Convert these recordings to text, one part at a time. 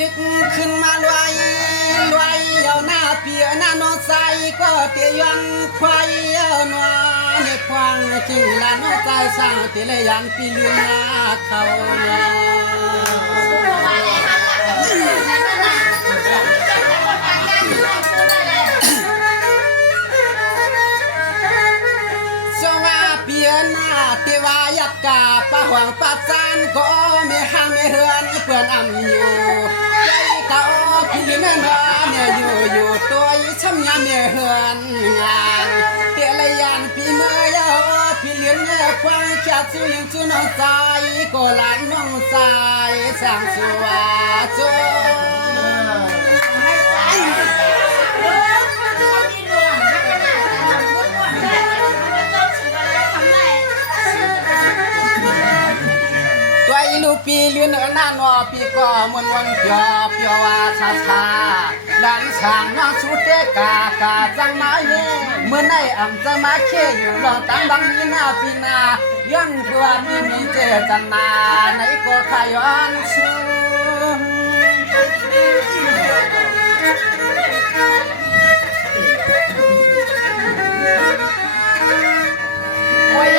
ลึกขึ้นมารวยรวยเอาหน้าเปียหน้าน้องใสก็เตียยันควายเอาหน้าในควางจึงลานน้องใจสร้างเตียเลยยันปีลืมหน้าเขาเนาเปียหน้าเทวายักกาปะหวังปัดซานก็ไม่ห่างไม่เฮือนเพื่อนอ่ำอยู่ใจเก่าพี่ลินนอนเนี่ยอยู่ตัวช้ำยามเนี่ยเฮือนงานเตียเลยยันพี่เมื่อยาพี่เลี้ยงเนี่ยควางจัดสู้ยังสู้น้องสายก็หลานน้องสายสร้างสัวโจลูกปีเลี้ยนหน้านอปีก็มวนเปียวว่าชาดังช่างน้องสุดเตกากาจังมาเย่เมื่อในอ่ำจะมาเคียอยู่รองตั้งดังนี้หน้าปีนายังตัวมีเจจันนาในก็ขย้อนชูโอ้ย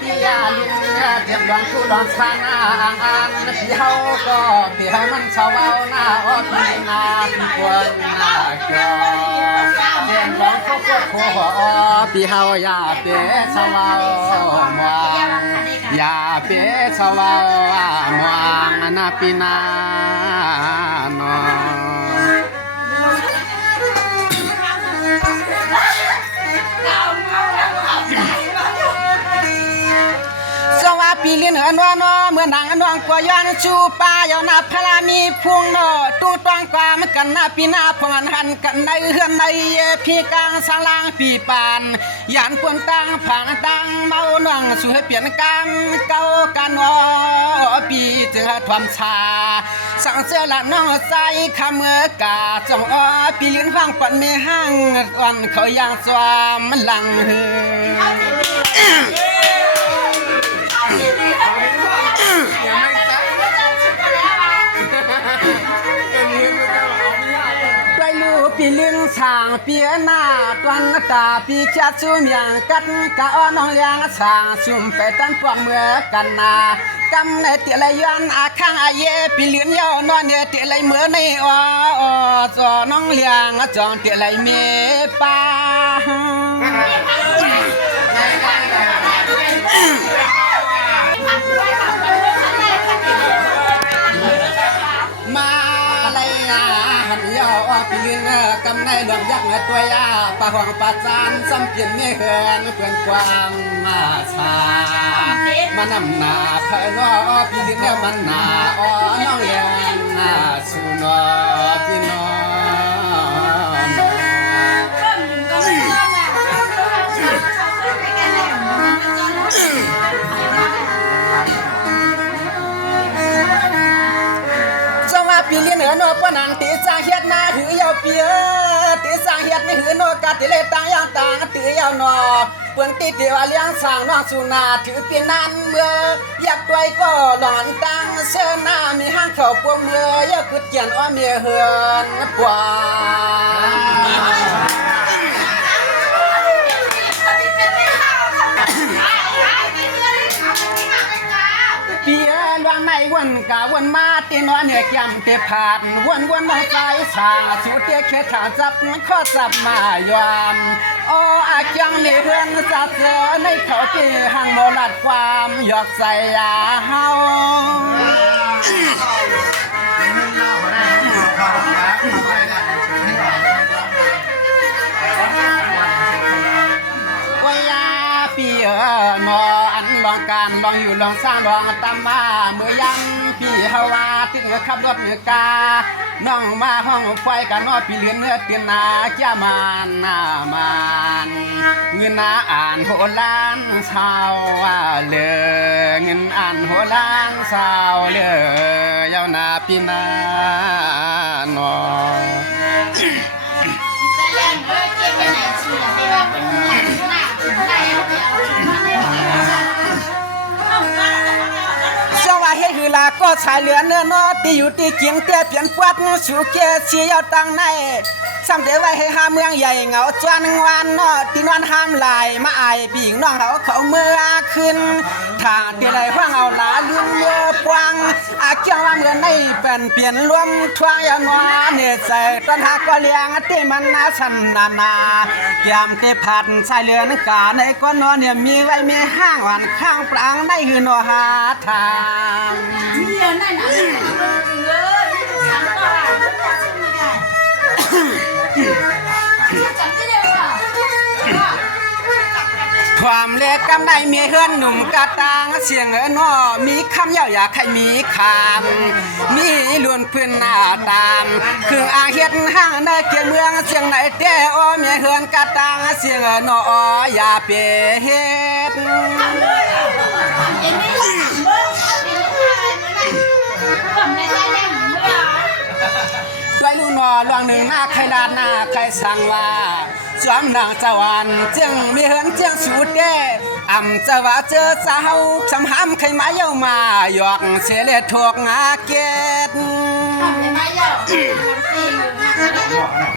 พี่ยาลินเทียบดวงคู่ดวงชาหน้าอ่างพี่เฮาก็พี่ให้มันชาวเอาหน้าอ้อพี่นาพี่ควรหน้าจอเทียบดวงคู่คู่หัวพี่เฮาอย่าเป๋ชาวเอามองอย่าเป๋ชาวเอามองหน้าพี่นาโนปีเลี้ยนอันว่านอเมื่อนางอันวางกว่าย้อนชูปาเยานาพลามีพวงนอตู้ตวงความกันนาปีนาพงหันกันในเฮือนในพี่กลางสลางปีปานยานปวนตังผังตังเมาหน่วงสู่ให้เปลี่ยนกรรมเก่ากันอปีจึงทวมชาสั่งเสื้อละน้องใส่ขมือกาจงปีเลี้ยนฟังปันเมห้างวันเขายางสวามหลังเฮืปีเลี้ยงช่างปีหน้าตวันตาปีจัดชุ่มอย่างกัดกะอ้อน้องเลี้ยงช่างชุ่มไปตั้งพวกเมื่อกันนากำในเตียเลยยันอาข้างอาเยปีเลี้ยงยาวนอนเนี่ยเตียเลยเมื่อในจอน้องเลี้ยงจองเตียเลยเมปาปีเลี้ยงกำในหลวงยักษ์ตัวยาปะหวังปะจานซ้ำเปลี่ยนไม่เหือนเพื่อนความมาชามานำนาเพนอปีเลี้ยงแล้วมันนาน้องเลี้ยงสุนอพี่น้องปีเลี้ยนนอปนังตีสร้างเฮ็ดนาหือยาวเปียตีสร้างเฮ็ดไม่หือนอกาติเลต่างอย่างต่างตียาวนอเปิ้นตีเดียวเลี้ยงสร้างน้องสุนาถือเปียนนั้นเมื่ออยากด้วยก็หลอนตังเสื้อหน้ามีห้างเข้าปวงเมื่ออยากกึดเกียนอ้อเมียเฮือนกว่าเปียลวงในวันกาวันมาตีนอนเนี่ยแก้มเตะผาดวันน้องใจสาสุเตะเขตขาจับข้อจับมายามอาจังในเรือนจัดเจอในเขาตีหังโมลัดความหยอกใส่ยาเฮาปีนออันลองการลองอยู่ลองสร้างลองตามมาเมื่อยังพี่เฮาว่าถึงขับรถเนือกาน้องมาห้องไฟกันนอปีเลี้ยนเนื้อเตียนนาจ้ามานหน้ามานเงินนาอ่านโหล้านชาวเลือเงินอ่านโหล้านชาวเลือยาวนาปีนานอสวัสดีคือลา ก็ชายเหลือเนื้อนอตีอยู่ตีเกียงเตี้ยเปลี่ยนปวดสู่เกียเชียวตังในสำเร็จไว้ให้หาเมืองใหญ่เหงาจวนงวันนอตีนวันห้ามลายมาอายปีงน้องเขาเมื่อขึ้นทางที่ไรฟังเอาหลาลืมเมื่อปวงอาเกี่ยวว่าเมื่อในเป็นเปลี่ยนรวมทวงยานวเนใส่ต้นหากว่าเลี้ยงตีมันนาชันนาเกี่ยมเตพัดชายเหลือนกาในก้อนนอเนี่ยมีไว้มีห้างวันข้างปรางในหือนอหาทาง ความเล็กกำได้มีเฮือนหนุ่มกะตางเสียงนอมีคำยาวอยากให้มีคำมีล้วนพื้นหน้าตามคืออาเฮ็ดห้างในเกียงเมืองเสียงไหนเต้อมีเฮือนกะตางเสียงนออย่าเปเฮ็ดด้วยลูกนอลวงหนึ่งหน้าใครลานหน้าใครสั่งว่าจอมนางสวรรค์จึงมีเหินเจียงสูดเด้อำจะว่าเจอสาวสำหำใครมาเย้ามาหยอกเสเลทกงาเกต